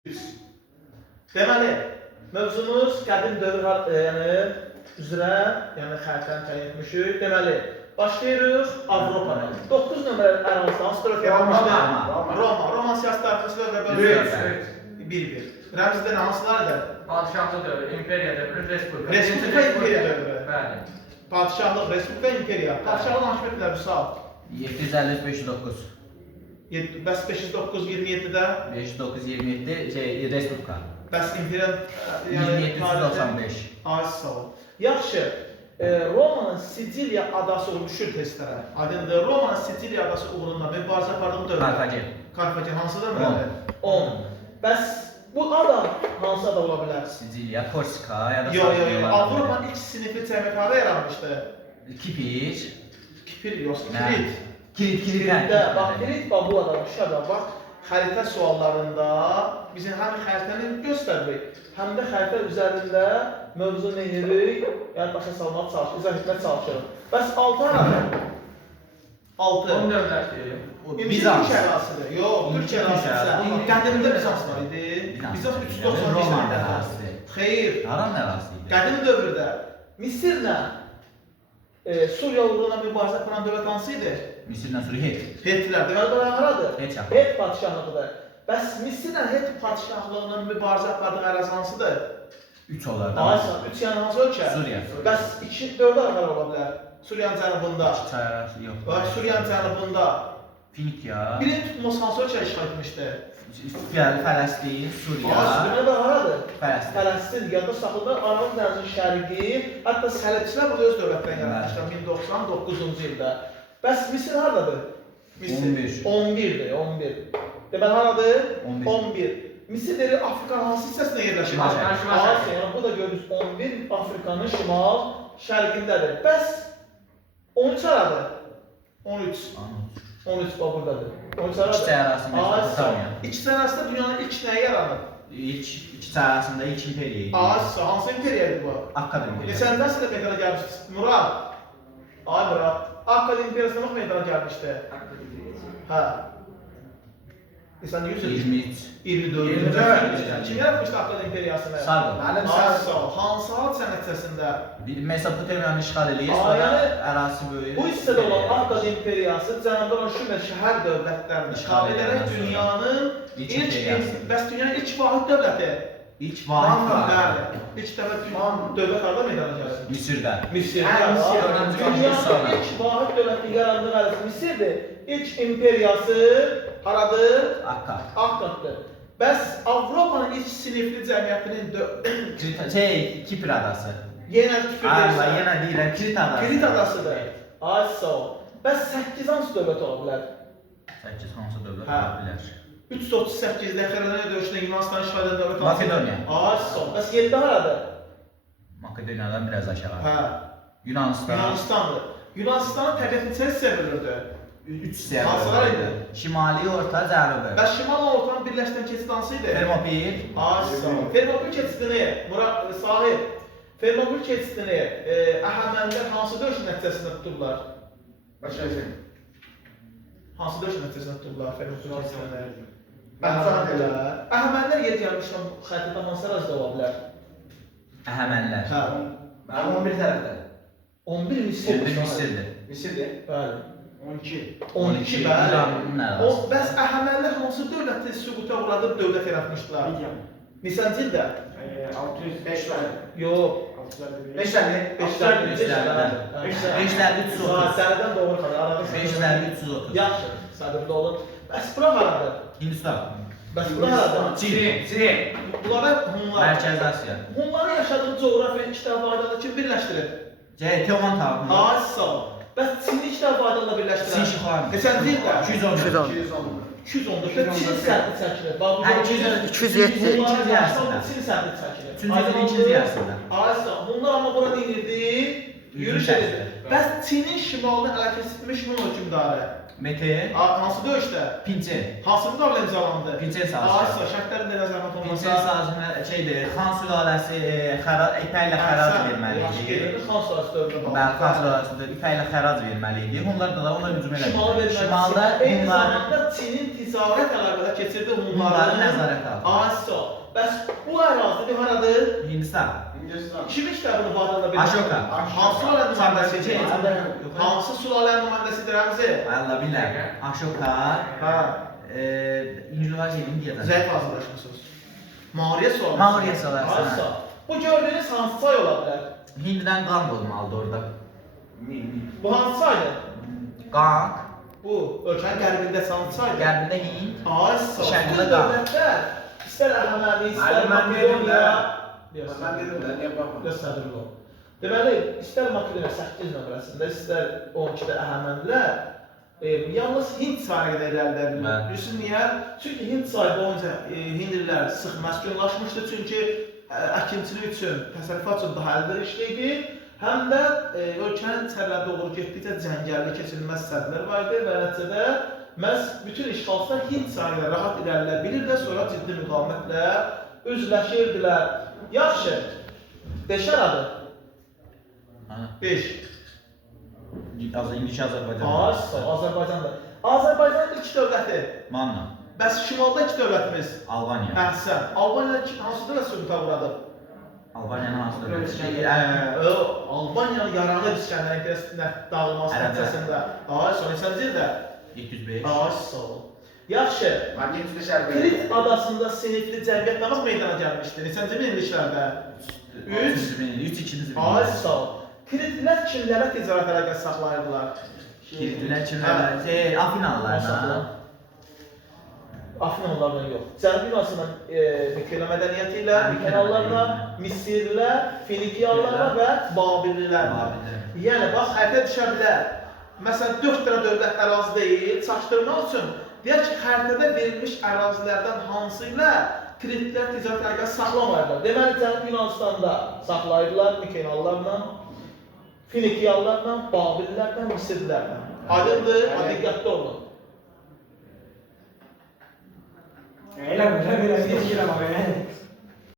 Deməli, mövzumuz qədim dövr üzrə, xəritəni təyin etmişik. Deməli, başlayırıq Avropada. 9 nömrə ərazisi hansı tərəf yaranmışdır? Roma siyasi tarixçisi və bölgəsi. 1-1. Rəmzdə hansılardır? Padişahlıq dövrü, imperiya dövrü, respublika. Respublika, imperiya dövrü. Bəli. Padişahlıq, respublika, imperiya. Padişahlıq hakimiyyətlər Vüsal. 755-9. Bəs 509-27-də? 509-27 Respublika. Bəs imperiya... 2795. Ay, sağ ol. Yaxşı, Romanın Siciliya adası düşür testlərə. Aydındır, Romanın Siciliya adası uğrunda mübarizə apardığı dövrdə. Karfagen. Karfagen hansıdır? 10. Bəs bu ada hansı ada ola bilər? Siciliya, Korsika ya da... Yox. Avropanın ilk sinifi cəmiyyətləri yaranmışdı. Kipir. Kipir yoxsa Kilit. Kilit. Bax, Kilit bu adada düşər. Bax, xəritə suallarında bizim həm xəritəni göstəririk, həm də xəritə üzərində mövzu neyiri, başa salmaq çalışırıq, izah etmək çalışırıq. Bəs 6 aradır? 6. 10 dövlətdir. Türk ərazisidir. Yox, Türk ərazisidir. Qədimdə Bizans var idi. Bizans 391 ərazisidir. Xeyr. Aran ərazisidir. Qədim dövrdə Misirlə Suriya uğruna mübarizə aparan dövlət hansı idi? Misirlə Suriya Het. Hettilər. Deməli, bura haradır? Het padişahlığıdır. Bəs Misirlə Het padişahlığının mübarizə apardığı ərazi hansıdır? 3 olar. Aysa, 3 yəni hansı ölkə? Suriya. Bəs 2-4 araqlar ola bilər. Suriyanın cənubunda. Çay arası yox. Bax, Suriyanın cənubunda. Finikiya. Birini tutmaz hansı ölkə işğal etmişdi? Fələstin, Suriya. Deməli, bura haradır? Fələstin. Fələstin, yadda saxlıqlar Aral dənizinin şərqi, hətta Səlibçilər burada öz dövlətdən yaratmışlar 1099-cu ildə. Bəs Misir haradadır? 11. 11-dir, 11. Deməli, haradır? 11. Misir deri Afrikanın hansı hissəsində yerləşir? Şimal-şərq. Yəni, bu da görürüz 11 Afrikanın şimal şərqindədir. Bəs 13 haradır? 13. 13 buradadır. 13 haradır? İki çay arası Mesopotamiya. İki çay arasında dünyanın ilk nəyi yaranır? İki çay arasında ilk imperiya. Hansı imperiyadır bu? Akkad imperiya. Neçəndə əsrdə meydana gəlmişdir? Murad. Ay Murad. Akkad imperiyasına bax meydana gəlmişdi. Hə. Sən 23. 24. Kim yaratmışdı Akkad imperiyasını? Sargon. Hansı hadisənin nəticəsində? Mesopotamiyanı işğal eləyir, Aa, sonra yəni ərazisi böyüyür. Bu hissədə olan Akkad imperiyası cənubda olan Şumer şəhər dövlətlərini işğal edərək dünyanın bəs dünyanın ilk vahid dövləti. İlk vahid bəli. İlk dövlət harada meydana gəlir? Misirdə. Misirdə. Dünyanın ilk vahid dövləti yarandığı ərazi Misirdir. İlk imperiyası haradır? Akkaddır. Bəs Avropanın ilk sinifli cəmiyyətinin Kipr adası. yenə küfürdəysə. Yenə deyirəm, Kilit adası. Kilit adasıdır. Ay sağ ol. Bəs 8 hansı dövlət ola bilər? 8 hansı dövlət ola bilər? 338-də Xəranəyə döyüşündə Yunanistan işğal edən dövlət hansı? Makedoniya. Ay sağ ol. Bəs 7 haradır? Makedoniyadan biraz aşağı. Hə. Yunanistan. Yunanistandır. Yunanistanın təbiəti neçə hissəyə bölürdü? 3 hissəyə Hansılar idi? Şimali, orta, cənubi. Bəs şimalla ortanın birləşdən keçid hansı idi? Fermopil. Ay sağ ol. Fermopil keçidini, Sahib, Fermopil keçidini Əhəmənilər hansı döyüşün nəticəsində tutublar? Hansı döyüşün nəticəsində tutublar Fermopil keçidini? Əhəmənilər yer gəlmişdən xəritədə hansı ərazidə ola bilər? Əhəmənlər. Hə. 11 tərəfdə. 11 Misirdir. 11 Misirdir. Misirdir. Bəli. 12. 12 bəli. İranın ərazisi. Bəs Əhəmənilər hansı dövləti süquta uğradıb dövlət yaratmışdılar? Midian. Neçənci ildə? 605 var. Yox. 5'lerdi. 5'lərdə 330. Sənədən doğru xəbər. 5'lərdə 330. Yaxşı, sədrdə olun. Bəs bura haradır? Hindistan. Bəs bura haradır? Çin. Bunlara Hunlar. Mərkəzi Asiya. Hunların yaşadığı coğrafiya iki tərəf aydınlığı kim birləşdirir? Teoman tarafı. Ay sağ ol. Bəs Çin iki tərəf aydınlığı birləşdirir? Çin şıxarı. Neçənci ildə? 210. 210'da Çin sərdi çəkilir. Hə, 207. Hunların yarısında. Çin sərdi çəkilir. 3-cü ilin ikinci yarısında. Ay sağ ol. Hunlar amma bura deyilirdi. Yürüş edir. Bəs Çinin şimalını ələ keçirmiş Hun hökmdarı. Mete. Hansı döyüşdə? Pinçe. Hansı müqavilə imzalandı? Pinçe savaşı. Aysa, şərtlərin də nəzərdən tutulması Proses sazı şeydir, Xan sülaləsi ipəklə xərac verməli Yaxşı idi. gedirdi, Xan sırası dövründə. Bəli, Xan sülaləsində ipəklə xərac verməli idi. Onlar da ona hücum elədi. Şimala verməli. Şimalda Eyni bunların zamanda Çinin ticarət əlaqədə keçirdi Hunların Hunların nəzarət altında. Asiya. Bəs bu ərazidə haradır? Hindistan. Hindistan. Kimin kitabını bağlarla Ashoka. Hansı sülalənin nümayəndəsidir? Yox. Hansı sülalənin nümayəndəsidir Rəmzi? Allah billah. Ashoka. Hə. İngilizcə elm deyəcəm. Zəif hazırlaşmısınız. Mauriya sülaləsi. Mauriya sülaləsi, hə. Asiya. Bu gördüyünüz hansı çay ola bilər? Hinddən qan olmalıdır orada. Bu hansı çaydır? Qan. Bu ölkənin qərbində hansı çaydır? Qərbində Hind. Asiya. Şərqində Bütün qan. dövlətlər istər Əhəməni, istər Müəllim, mən dedim də. Makedoniya. Ben dedim de niye bakmadın? Göstərir o. Deməli, istər Makedoniya 8 nömrəsində, istər 12-də Əhəmənilər yalnız Hind çayına qədər irəlidə Bəli. bilir. Bilirsiniz niyə? Çünki Hind çayı boyunca Hindlilər sıx məskunlaşmışdı, çünki əkinçilik üçün, təsərrüfat üçün daha əlverişli idi. Həm də ölkənin içərilərə doğru getdikcə cəngəlli keçilməz sədlər var idi və nəticədə məhz bütün işğalçılar Hind çayına rahat irəlilə bilirlər, sonra ciddi müqavimətlə üzləşirdilər. Yaxşı, 5 aradı. 5. İndiki Azərbaycan. Azərbaycanda. Azərbaycanın ilk dövləti. Manna. Bəs şimalda iki dövlətimiz. Albaniya. Əhsən. Albaniya hansı dövlət süquta uğradı? Albaniyanın hansı dövləti? Albaniyanın yaranır İskəndərin Krestinə dağılması Ərəblər. nəticəsində. Son neçənci ildə? 705. Sağ ol. Yaxşı. Magnetli şərqi. Krit adasında sinifli cəmiyyət nə vaxt meydana gəlmişdi? Neçənci minilliklərdə? 3. 3-2-ci Sağ ol. Kritlilər kimlərə ticarət əlaqəsi saxlayırdılar? Kilitlər kimlərə? Afinalılarla. Afinalılarla yox. Cənubi Yunanısından Mikena mədəniyyəti ilə, Mikenalılarla, Misirlilər, Finikiyalılarla və Babililərlə. Yəni, bax, xəritə düşə bilər. Məsələn, 4 dənə dövlət ərazi deyil, çaşdırmaq üçün deyək ki, xəritədə verilmiş ərazilərdən hansı ilə Kritlilər ticarət əlaqəsi saxlamayırlar. Deməli, Cənubi Yunanıstanda saxlayırlar Mikenalılarla, Finikiyalılarla, Babililərlə, Misirlərlə. Aydındır, diqqətli olun. Elə belə fikirəm o belə.